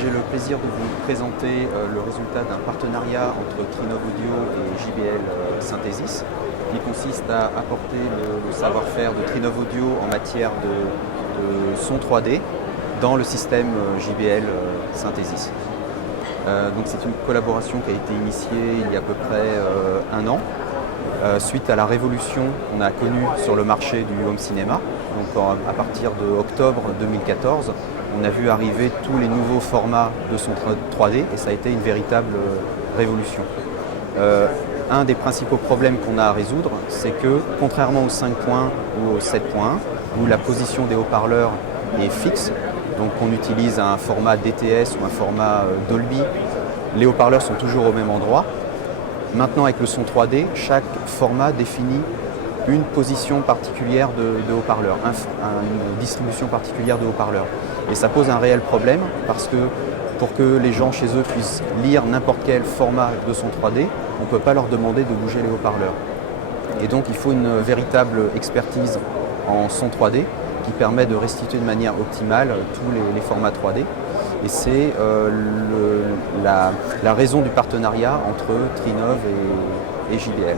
j'ai le plaisir de vous présenter le résultat d'un partenariat entre Trinov Audio et JBL Synthesis, qui consiste à apporter le savoir-faire de Trinov Audio en matière de son 3D dans le système JBL Synthesis. Donc c'est une collaboration qui a été initiée il y a à peu près un an, suite à la révolution qu'on a connue sur le marché du home cinéma. Donc à partir de octobre 2014, on a vu arriver tous les nouveaux formats de son 3D et ça a été une véritable révolution. Un des principaux problèmes qu'on a à résoudre, c'est que contrairement aux 5.1 ou au 7.1, où la position des haut-parleurs est fixe, donc on utilise un format DTS ou un format Dolby, les haut-parleurs sont toujours au même endroit. Maintenant avec le son 3D, chaque format définit une position particulière de haut-parleur, une distribution particulière de haut-parleurs. Et ça pose un réel problème parce que pour que les gens chez eux puissent lire n'importe quel format de son 3D, on ne peut pas leur demander de bouger les haut-parleurs. Et donc il faut une véritable expertise en son 3D qui permet de restituer de manière optimale tous les formats 3D. Et c'est la raison du partenariat entre Trinov et JBL.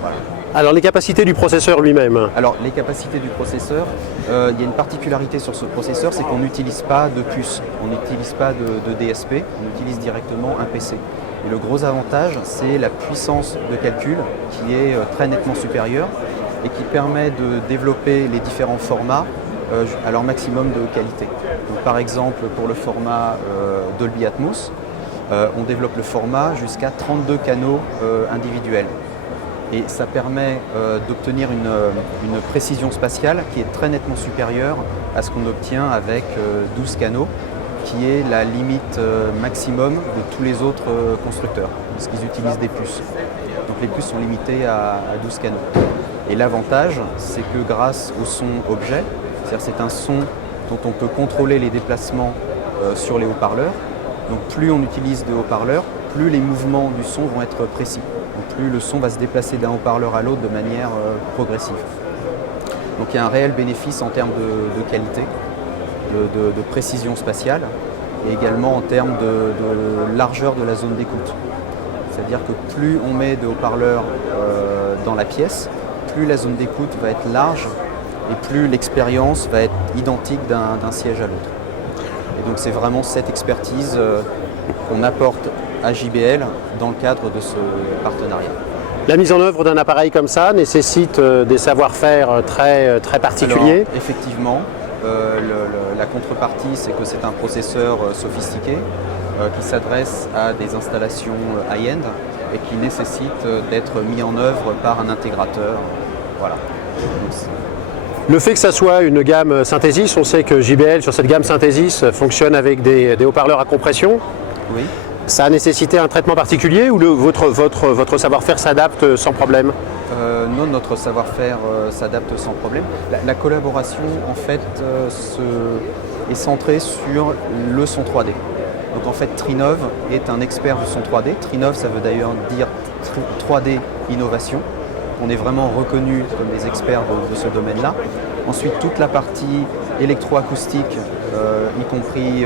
Voilà. Alors les capacités du processeur lui-même? Alors les capacités du processeur, il y a une particularité sur ce processeur, c'est qu'on n'utilise pas de puce, on n'utilise pas de DSP, on utilise directement un PC. Et le gros avantage, c'est la puissance de calcul qui est très nettement supérieure et qui permet de développer les différents formats à leur maximum de qualité. Donc, par exemple, pour le format Dolby Atmos, on développe le format jusqu'à 32 canaux individuels. Et ça permet d'obtenir une précision spatiale qui est très nettement supérieure à ce qu'on obtient avec 12 canaux, qui est la limite maximum de tous les autres constructeurs, parce qu'ils utilisent des puces. Donc les puces sont limitées à 12 canaux. Et l'avantage, c'est que grâce au son objet, c'est-à-dire c'est un son dont on peut contrôler les déplacements sur les haut-parleurs, donc plus on utilise de haut-parleurs, plus les mouvements du son vont être précis. Donc plus le son va se déplacer d'un haut-parleur à l'autre de manière progressive. Donc il y a un réel bénéfice en termes de qualité, de précision spatiale et également en termes de largeur de la zone d'écoute. C'est-à-dire que plus on met de haut-parleurs dans la pièce, plus la zone d'écoute va être large et plus l'expérience va être identique d'un siège à l'autre. Et donc c'est vraiment cette expertise qu'on apporte à JBL dans le cadre de ce partenariat. La mise en œuvre d'un appareil comme ça nécessite des savoir-faire très particuliers. Alors, effectivement, la contrepartie, c'est que c'est un processeur sophistiqué qui s'adresse à des installations high-end et qui nécessite d'être mis en œuvre par un intégrateur. Voilà. Le fait que ça soit une gamme Synthesis, on sait que JBL sur cette gamme Synthesis fonctionne avec des haut-parleurs à compression. Oui. Ça a nécessité un traitement particulier ou votre savoir-faire s'adapte sans problème? Non, notre savoir-faire s'adapte sans problème. La collaboration en fait est centrée sur le son 3D. Donc en fait Trinov est un expert du son 3D. Trinov, ça veut d'ailleurs dire 3D Innovation. On est vraiment reconnus comme des experts de ce domaine-là. Ensuite, toute la partie électroacoustique, y compris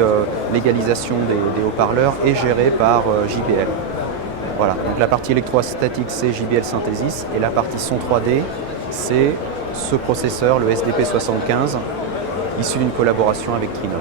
l'égalisation des haut-parleurs, est gérée par JBL. Voilà. Donc la partie électrostatique, c'est JBL Synthesis, et la partie son 3D, c'est ce processeur, le SDP75, issu d'une collaboration avec Trinov.